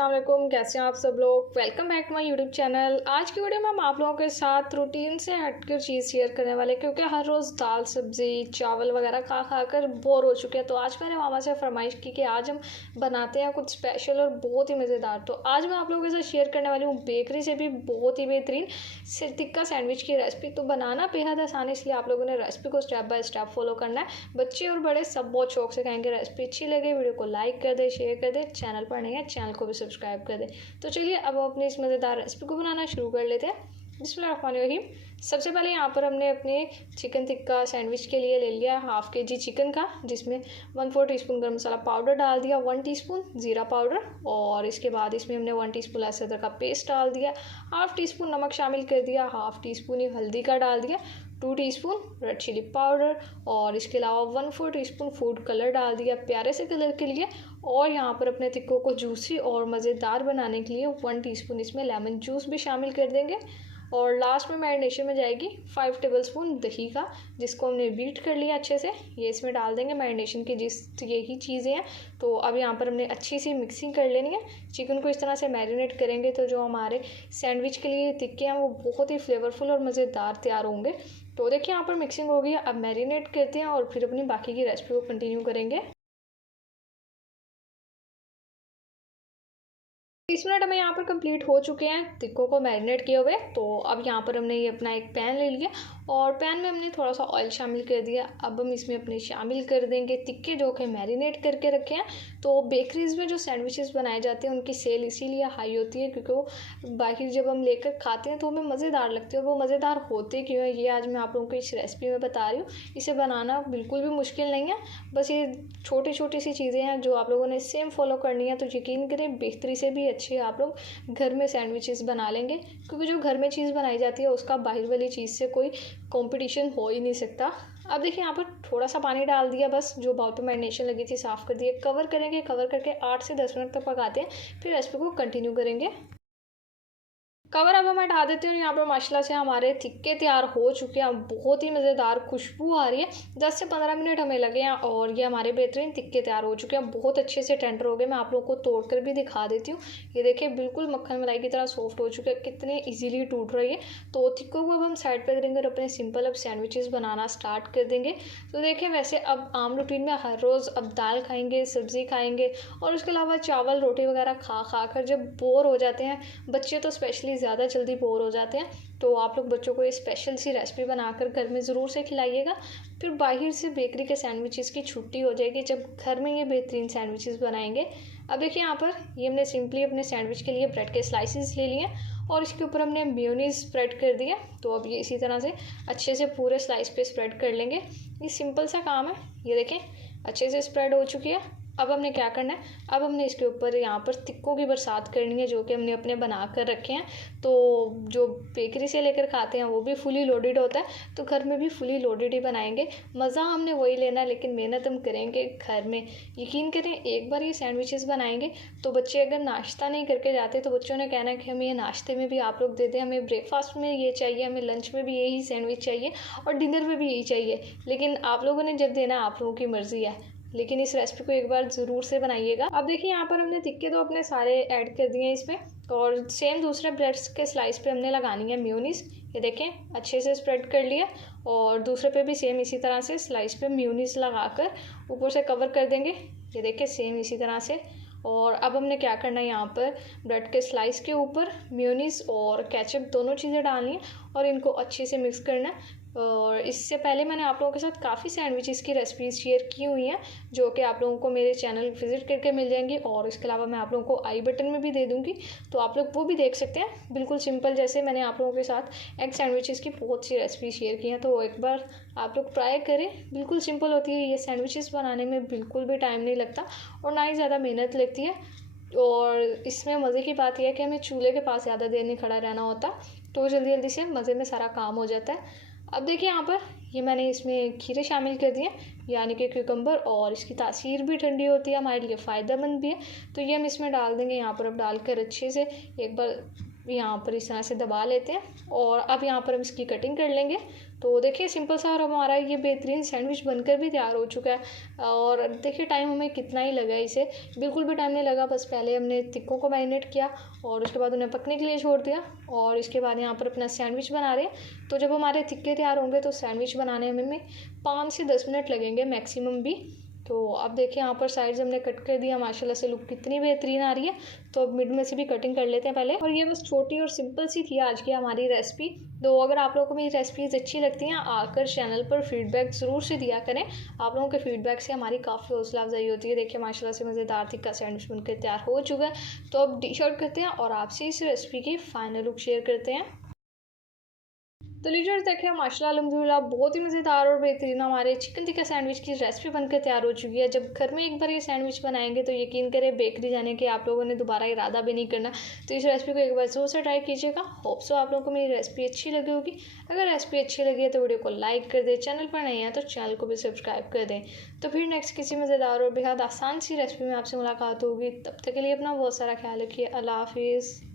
अस्सलाम वालेकुम, कैसे हैं आप सब लोग। Welcome back to my YouTube channel. आज की वीडियो में हम आप लोगों के साथ रूटीन से हटकर चीज़ शेयर करने वाले, क्योंकि हर रोज़ दाल सब्ज़ी चावल वगैरह खा खा कर बोर हो चुके हैं। तो आज मैंने मामा से फरमाइश की कि आज हम बनाते हैं कुछ स्पेशल और बहुत ही मज़ेदार। तो आज मैं आप लोगों के साथ शेयर करने वाली हूँ बेकरी से भी बहुत ही बेहतरीन टिक्का सैंडविच की रेसिपी। तो बनाना बेहद आसान है, इसलिए आप लोगों ने रेसिपी को स्टेप बाय स्टेप फॉलो करना है। बच्चे और बड़े सब बहुत शौक से खाएंगे। रेसिपी अच्छी लगे वीडियो को लाइक कर दे, शेयर कर दे, चैनल पर नहीं है चैनल को भी सब्सक्राइब कर दे। तो चलिए अब अपनी इस मज़ेदार रेसिपी को बनाना शुरू कर लेते हैं। बिस्मिल्लाहिर्रहमानिर्रहीम। सबसे पहले यहाँ पर हमने अपने चिकन टिक्का सैंडविच के लिए ले लिया 1/2 kg चिकन का, जिसमें 1/4 टीस्पून गर्म मसाला पाउडर डाल दिया, 1 टीस्पून ज़ीरा पाउडर, और इसके बाद इसमें हमने 1 टीस्पून लहसुन अदरक का पेस्ट डाल दिया, 1/2 टीस्पून नमक शामिल कर दिया, 1/2 टीस्पून ही हल्दी का डाल दिया, 2 टीस्पून रेड चिली पाउडर, और इसके अलावा 1/4 टीस्पून फूड कलर डाल दिया प्यारे से कलर के लिए। और यहाँ पर अपने टिक्कों को जूसी और मज़ेदार बनाने के लिए 1 टीस्पून इसमें लेमन जूस भी शामिल कर देंगे। और लास्ट में मैरिनेशन में जाएगी 5 टेबलस्पून दही का, जिसको हमने बीट कर लिया अच्छे से, ये इसमें डाल देंगे मैरिनेशन की। यही चीज़ें हैं। तो अब यहाँ पर हमने अच्छी सी मिक्सिंग कर लेनी है। चिकन को इस तरह से मैरिनेट करेंगे तो जो हमारे सैंडविच के लिए टिक्के हैं वो बहुत ही फ्लेवरफुल और मज़ेदार तैयार होंगे। तो देखिए यहाँ पर मिक्सिंग हो गई है। अब मैरिनेट करते हैं और फिर अपनी बाकी की रेसिपी को कंटिन्यू करेंगे। 30 मिनट हमें यहाँ पर कंप्लीट हो चुके हैं टिक्कों को मैरिनेट किए हुए। तो अब यहाँ पर हमने ये अपना एक पैन ले लिया और पैन में हमने थोड़ा सा ऑयल शामिल कर दिया। अब हम इसमें अपने शामिल कर देंगे टिक्के जो कि मैरिनेट करके रखे हैं। तो बेकरीज़ में जो सैंडविचेस बनाए जाते हैं उनकी सेल इसीलिए हाई होती है क्योंकि वो बाहर जब हम लेकर खाते हैं तो हमें मज़ेदार लगते हैं। और वो मज़ेदार होते क्यों है ये आज मैं आप लोगों को इस रेसिपी में बता रही हूँ। इसे बनाना बिल्कुल भी मुश्किल नहीं है, बस ये छोटी छोटी सी चीज़ें हैं जो आप लोगों ने सेम फॉलो करनी है। तो यकीन करें बेहतरी से भी अच्छे आप लोग घर में सैंडविचेस बना लेंगे, क्योंकि जो घर में चीज़ बनाई जाती है उसका बाहर वाली चीज़ से कोई कंपटीशन हो ही नहीं सकता। अब देखिए यहाँ पर थोड़ा सा पानी डाल दिया, बस जो बाउल पे मैरिनेशन लगी थी साफ़ कर दिए। कवर करेंगे, कवर करके 8 से 10 मिनट तक पकाते हैं, फिर रेसिपी को कंटिन्यू करेंगे। कवर अब हम हटा देते हैं। यहाँ पर माशाल्लाह से हमारे टिक्के तैयार हो चुके हैं। बहुत ही मज़ेदार खुशबू आ रही है। 10 से 15 मिनट हमें लगे हैं और ये हमारे बेहतरीन टिक्के तैयार हो चुके हैं। बहुत अच्छे से टेंडर हो गए। मैं आप लोगों को तोड़ कर भी दिखा देती हूँ। ये देखिए बिल्कुल मक्खन मलाई की तरह सॉफ्ट हो चुके हैं, कितने ईजिली टूट रही है। तो टिक्कों को अब हम साइड पर करेंगे और अपने सिंपल अब सैंडविचेस बनाना स्टार्ट कर देंगे। तो देखिए वैसे अब आम रूटीन में हर रोज़ अब दाल खाएँगे, सब्ज़ी खाएँगे और उसके अलावा चावल रोटी वगैरह खा खा कर जब बोर हो जाते हैं, बच्चे तो स्पेशली ज़्यादा जल्दी बोर हो जाते हैं, तो आप लोग बच्चों को ये स्पेशल सी रेसिपी बनाकर घर में ज़रूर से खिलाइएगा। फिर बाहर से बेकरी के सैंडविचेस की छुट्टी हो जाएगी जब घर में ये बेहतरीन सैंडविचेस बनाएंगे। अब देखिए यहाँ पर ये हमने सिंपली अपने सैंडविच के लिए ब्रेड के स्लाइसेस ले लिए और इसके ऊपर हमने मेयोनीज स्प्रेड कर दिया। तो अब ये इसी तरह से अच्छे से पूरे स्लाइस पे स्प्रेड कर लेंगे। ये सिंपल सा काम है। ये देखें अच्छे से स्प्रेड हो चुकी है। अब हमने क्या करना है, अब हमने इसके ऊपर यहाँ पर टिक्कों की बरसात करनी है जो कि हमने अपने बना कर रखे हैं। तो जो बेकरी से लेकर खाते हैं वो भी फुली लोडेड होता है, तो घर में भी फुली लोडेड ही बनाएंगे। मज़ा हमने वही लेना है, लेकिन मेहनत हम करेंगे घर में। यकीन करें एक बार ये सैंडविचेस बनाएंगे तो बच्चे अगर नाश्ता नहीं करके जाते तो बच्चों ने कहना है कि हमें ये नाश्ते में भी आप लोग दे दें, हमें ब्रेकफास्ट में ये चाहिए, हमें लंच में भी यही सैंडविच चाहिए और डिनर में भी यही चाहिए। लेकिन आप लोगों ने जब देना आप लोगों की मर्ज़ी है, लेकिन इस रेसिपी को एक बार ज़रूर से बनाइएगा। अब देखिए यहाँ पर हमने टिक्के तो अपने सारे ऐड कर दिए हैं इसमें, और सेम दूसरे ब्रेड के स्लाइस पे हमने लगानी है मेयोनीज़। ये देखें अच्छे से स्प्रेड कर लिया और दूसरे पे भी सेम इसी तरह से स्लाइस पे मेयोनीज़ लगाकर ऊपर से कवर कर देंगे। ये देखें सेम इसी तरह से। और अब हमने क्या करना है, यहाँ पर ब्रेड के स्लाइस के ऊपर मेयोनीज़ और केचप दोनों चीज़ें डालनी है और इनको अच्छे से मिक्स करना है। और इससे पहले मैंने आप लोगों के साथ काफ़ी सैंडविचेस की रेसिपीज़ शेयर की हुई हैं जो कि आप लोगों को मेरे चैनल विज़िट करके मिल जाएंगी, और इसके अलावा मैं आप लोगों को आई बटन में भी दे दूँगी, तो आप लोग वो भी देख सकते हैं। बिल्कुल सिंपल जैसे मैंने आप लोगों के साथ एग सैंडविचेस की बहुत सी रेसिपी शेयर की हैं, तो एक बार आप लोग ट्राई करें। बिल्कुल सिंपल होती है ये सैंडविचेस बनाने में, बिल्कुल भी टाइम नहीं लगता और ना ही ज़्यादा मेहनत लगती है। और इसमें मज़े की बात यह है कि हमें चूल्हे के पास ज़्यादा देर नहीं खड़ा रहना होता, तो जल्दी जल्दी से मज़े में सारा काम हो जाता है। अब देखिए यहाँ पर ये मैंने इसमें खीरे शामिल कर दिए, यानी कि क्यूकम्बर, और इसकी तासीर भी ठंडी होती है, हमारे लिए फ़ायदेमंद भी है। तो ये हम इसमें डाल देंगे। यहाँ पर अब डालकर अच्छे से एक बार यहाँ पर इस तरह से दबा लेते हैं और अब यहाँ पर हम इसकी कटिंग कर लेंगे। तो देखिए सिंपल सा और हमारा ये बेहतरीन सैंडविच बनकर भी तैयार हो चुका है। और देखिए टाइम हमें कितना ही लगा इसे, बिल्कुल भी टाइम नहीं लगा। बस पहले हमने टिक्कों को मैरिनेट किया और उसके बाद उन्हें पकने के लिए छोड़ दिया और इसके बाद यहाँ पर अपना सैंडविच बना रहे हैं। तो जब हमारे टिक्के तैयार होंगे तो सैंडविच बनाने में 5 से 10 मिनट लगेंगे मैक्सिमम भी। तो अब देखिए यहाँ पर साइड्स हमने कट कर दिया, माशाल्लाह से लुक कितनी बेहतरीन आ रही है। तो अब मिड में से भी कटिंग कर लेते हैं पहले। और ये बस छोटी और सिंपल सी थी आज की हमारी रेसिपी। तो अगर आप लोगों को मेरी रेसिपीज़ अच्छी लगती हैं आकर चैनल पर फीडबैक ज़रूर से दिया करें। आप लोगों के फीडबैक से हमारी काफ़ी हौसला अफजाई होती है। देखिए माशाल्लाह से मज़ेदार टिक्का सैंडविच बनकर तैयार हो चुका है। तो अब डिश आउट करते हैं और आपसे इस रेसिपी की फाइनल लुक शेयर करते हैं। तो लीजिए देखिए माशाल्लाह अल्हम्दुलिल्लाह बहुत ही मज़ेदार और बेहतरीन हमारे चिकन टिक्का सैंडविच की रेसिपी बनकर तैयार हो चुकी है। जब घर में एक बार ये सैंडविच बनाएंगे तो यकीन करें बेकरी जाने के आप लोगों ने दोबारा इरादा भी नहीं करना। तो इस रेसिपी को एक बार ज़रूर से ट्राई कीजिएगा। होप सो आप लोगों को मेरी रेसिपी अच्छी लगी होगी। अगर रेसिपी अच्छी लगी है तो वीडियो को लाइक कर दें, चैनल पर नहीं है तो चैनल को भी सब्सक्राइब कर दें। तो फिर नेक्स्ट किसी मज़ेदार और बेहद आसान सी रेसिपी में आपसे मुलाकात होगी। तब तक के लिए अपना बहुत सारा ख्याल रखिए। अल्लाह हाफिज़।